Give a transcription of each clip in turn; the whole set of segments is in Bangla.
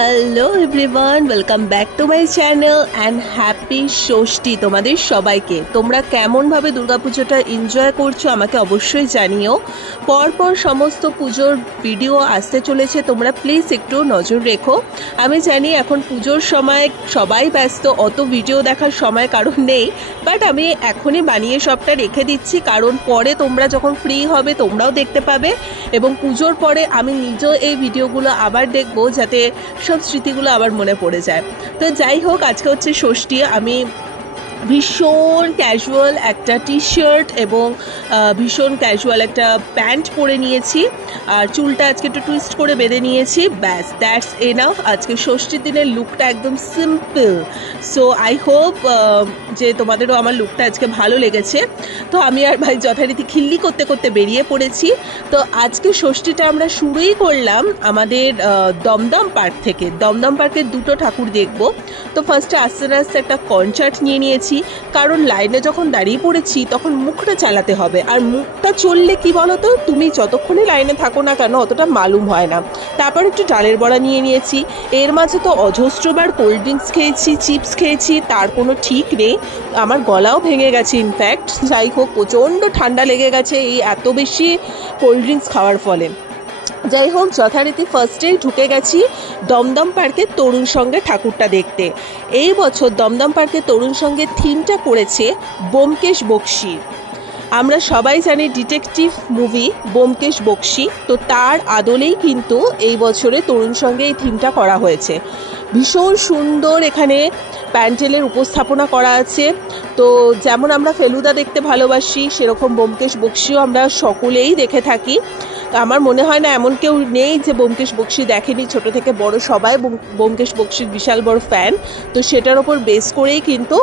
Hello everyone, welcome back to my channel and happy Shashthi তোমাদের সবাইকে। তোমরা কেমনভাবে দুর্গাপুজোটা এনজয় করছো আমাকে অবশ্যই জানিও। পরপর সমস্ত পুজোর ভিডিও আসতে চলেছে, তোমরা প্লিজ একটু নজর রেখো। আমি জানি এখন পুজোর সময় সবাই ব্যস্ত, অত ভিডিও দেখার সময় কারণ নেই, বাট আমি এখনই বানিয়ে সবটা রেখে দিচ্ছি, কারণ পরে তোমরা যখন ফ্রি হবে তোমরাও দেখতে পাবে এবং পুজোর পরে আমি নিজেও এই ভিডিওগুলো আবার দেখবো যাতে সব স্মৃতিগুলো আবার মনে পড়ে যায়। তো যাই হোক, আজকে হচ্ছে ষষ্ঠী। আমি ভীষণ ক্যাজুয়াল একটা টি শার্ট এবং ভীষণ ক্যাজুয়াল একটা প্যান্ট পরে নিয়েছি, আর চুলটা আজকে একটু টুইস্ট করে বেঁধে নিয়েছি। ব্যাস, দ্যাটস এনাফ। আজকে ষষ্ঠীর দিনের লুকটা একদম সিম্পল। সো আই হোপ যে তোমাদেরও আমার লুকটা আজকে ভালো লেগেছে। তো আমি আর ভাই যথারীতি খিল্লি করতে করতে বেরিয়ে পড়েছি। তো আজকে ষষ্ঠীটা আমরা শুরুই করলাম আমাদের দমদম পার্ক থেকে। দমদম পার্কের দুটো ঠাকুর দেখব। তো ফার্স্টে আস্তে আস্তে একটা কনসার্ট নিয়ে নিয়েছি, কারণ লাইনে যখন দাঁড়িয়ে পড়েছি তখন মুখটা চালাতে হবে, আর মুখটা চললে কি বলতো, তুমি যতক্ষণে লাইনে থাকো না কেন অতটা মালুম হয় না। তারপর একটু ডালের বড়া নিয়ে নিয়েছি। এর মাঝে তো অজস্রবার কোল্ড ড্রিঙ্কস খেয়েছি, চিপস খেয়েছি, তার কোনো ঠিক নেই। আমার গলাও ভেঙে গেছে ইনফ্যাক্ট। যাই হোক, প্রচণ্ড ঠান্ডা লেগে গেছে এই এত বেশি কোল্ড ড্রিঙ্কস খাওয়ার ফলে। যাই হোক, যথারীতি ফার্স্টেই ঢুকে গেছি দমদম পার্কের তরুণ সঙ্গে ঠাকুরটা দেখতে। এই বছর দমদম পার্কের তরুণ সঙ্গে থিমটা করেছে ব্যোমকেশ বক্সী। আমরা সবাই জানি ডিটেকটিভ মুভি ব্যোমকেশ বক্সী, তো তার আদলেই কিন্তু এই বছরে তরুণ সঙ্গে এই থিমটা করা হয়েছে। ভীষণ সুন্দর এখানে প্যান্ডেলের উপস্থাপনা করা আছে। তো যেমন আমরা ফেলুদা দেখতে ভালোবাসি, সেরকম ব্যোমকেশ বক্সীও আমরা সকলেই দেখে থাকি। আমার মনে হয় না এমন কেউ নেই যে ব্যোমকেশ বক্সী দেখেনি। ছোট থেকে বড় সবাই ব্যোমকেশ বক্সীর বিশাল বড় ফ্যান। তো সেটার ওপর বেস করেই কিন্তু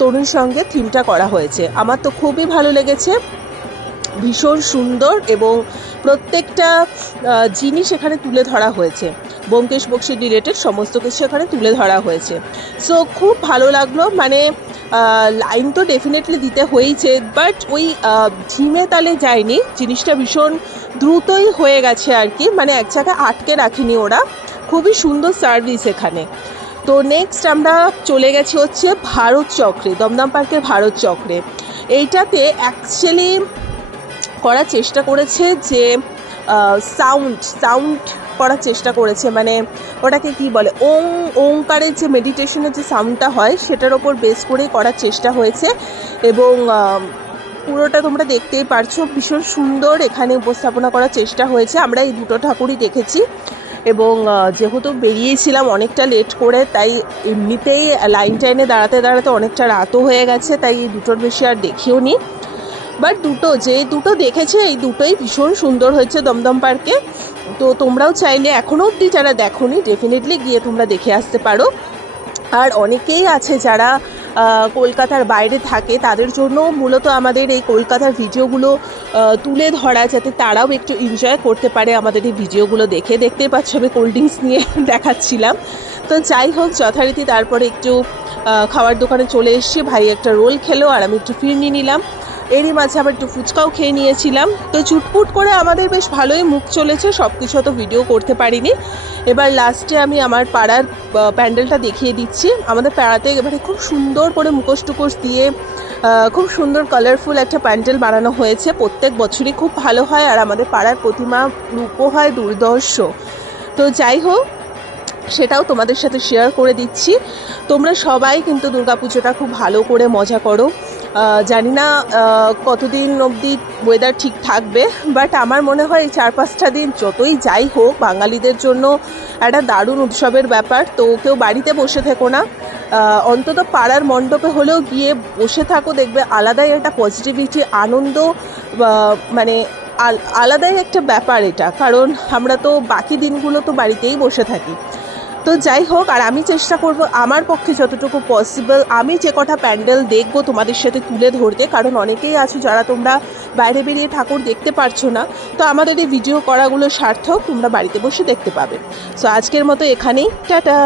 তরুণ সঙ্গে থিমটা করা হয়েছে। আমার তো খুবই ভালো লেগেছে, ভীষণ সুন্দর, এবং প্রত্যেকটা জিনিস এখানে তুলে ধরা হয়েছে। ব্যোমকেশ বক্সী রিলেটেড সমস্ত কিছু এখানে তুলে ধরা হয়েছে। সো খুব ভালো লাগলো। মানে লাইন তো ডেফিনেটলি দিতে হয়েছে, বাট ওই ঝিমে তালে যায়নি, জিনিসটা ভীষণ দ্রুতই হয়ে গেছে আর কি। মানে এক জায়গায় আটকে রাখিনি ওরা। খুবই সুন্দর সার্ভিস এখানে। তো নেক্সট আমরা চলে গেছি হচ্ছে ভারত চক্রে, দমদম পার্কের ভারত চক্রে। এইটাতে অ্যাকচুয়ালি করার চেষ্টা করেছে যে সাউন্ড করার চেষ্টা করেছে, মানে ওটাকে কি বলে, ওঙ্কারের যে মেডিটেশনের যে সাউন্ডটা হয় সেটার ওপর বেস করে করার চেষ্টা হয়েছে। এবং পুরোটা তোমরা দেখতেই পারছো, ভীষণ সুন্দর এখানে উপস্থাপনা করার চেষ্টা হয়েছে। আমরা এই দুটো ঠাকুরই দেখেছি, এবং যেহেতু বেরিয়েছিলাম অনেকটা লেট করে, তাই এমনিতেই লাইন টাইনে দাঁড়াতে দাঁড়াতে অনেকটা রাতও হয়ে গেছে, তাই এই দুটোর বেশি আর দেখিও নি। বাট যে দুটো দেখেছে এই দুটোই ভীষণ সুন্দর হয়েছে দমদম পার্কে। তো তোমরাও চাইলে এখনও অবধি যারা দেখোনি ডেফিনেটলি গিয়ে তোমরা দেখে আসতে পারো। আর অনেকেই আছে যারা কলকাতার বাইরে থাকে, তাদের জন্য মূলত আমাদের এই কলকাতার ভিডিওগুলো তুলে ধরা, যাতে তারাও একটু এনজয় করতে পারে আমাদের এই ভিডিওগুলো দেখে। দেখতেই পাচ্ছ আমি কোল্ড ড্রিঙ্কস নিয়ে দেখাচ্ছিলাম। তো যাই হোক, যথারীতি তারপরে একটু খাওয়ার দোকানে চলে এসেছি। ভাই একটা রোল খেলো আর আমি একটু ফিরনি নিলাম। এরই মাঝে আবার একটু ফুচকাও খেয়ে নিয়েছিলাম। তো চুটপুট করে আমাদের বেশ ভালোই মুখ চলেছে, সব কিছু তো ভিডিও করতে পারিনি। এবার লাস্টে আমি আমার পাড়ার প্যান্ডেলটা দেখিয়ে দিচ্ছি। আমাদের পাড়াতে এবারে খুব সুন্দর করে মুখোশ টুকোশ দিয়ে খুব সুন্দর কালারফুল একটা প্যান্ডেল বানানো হয়েছে। প্রত্যেক বছরই খুব ভালো হয়, আর আমাদের পাড়ার প্রতিমা রূপও হয় দুর্ধর্ষ। তো যাই হোক, সেটাও তোমাদের সাথে শেয়ার করে দিচ্ছি। তোমরা সবাই কিন্তু দুর্গাপুজোটা খুব ভালো করে মজা করো। জানি না কতদিন অবধি ওয়েদার ঠিক থাকবে, বাট আমার মনে হয় এই 4-5টা দিন যতই যাই হোক বাঙালিদের জন্য একটা দারুণ উৎসবের ব্যাপার। তো কেউ বাড়িতে বসে থেকো না, অন্তত পাড়ার মণ্ডপে হলেও গিয়ে বসে থাকো, দেখবে আলাদাই একটা পজিটিভিটি, আনন্দ, মানে আলাদাই একটা ব্যাপার এটা। কারণ আমরা তো বাকি দিনগুলো তো বাড়িতেই বসে থাকি। তো যাই হোক, আর আমি চেষ্টা করব আমার পক্ষে যতটুকু পসিবল আমি যে কটা প্যান্ডেল দেখবো তোমাদের সাথে তুলে ধরতে, কারণ অনেকেই আছো যারা তোমরা বাইরে বেরিয়ে ঠাকুর দেখতে পারছো না। তো আমাদের এই ভিডিও করাগুলো সার্থক, তোমরা বাড়িতে বসে দেখতে পাবে। সো আজকের মতো এখানেই, টাটা।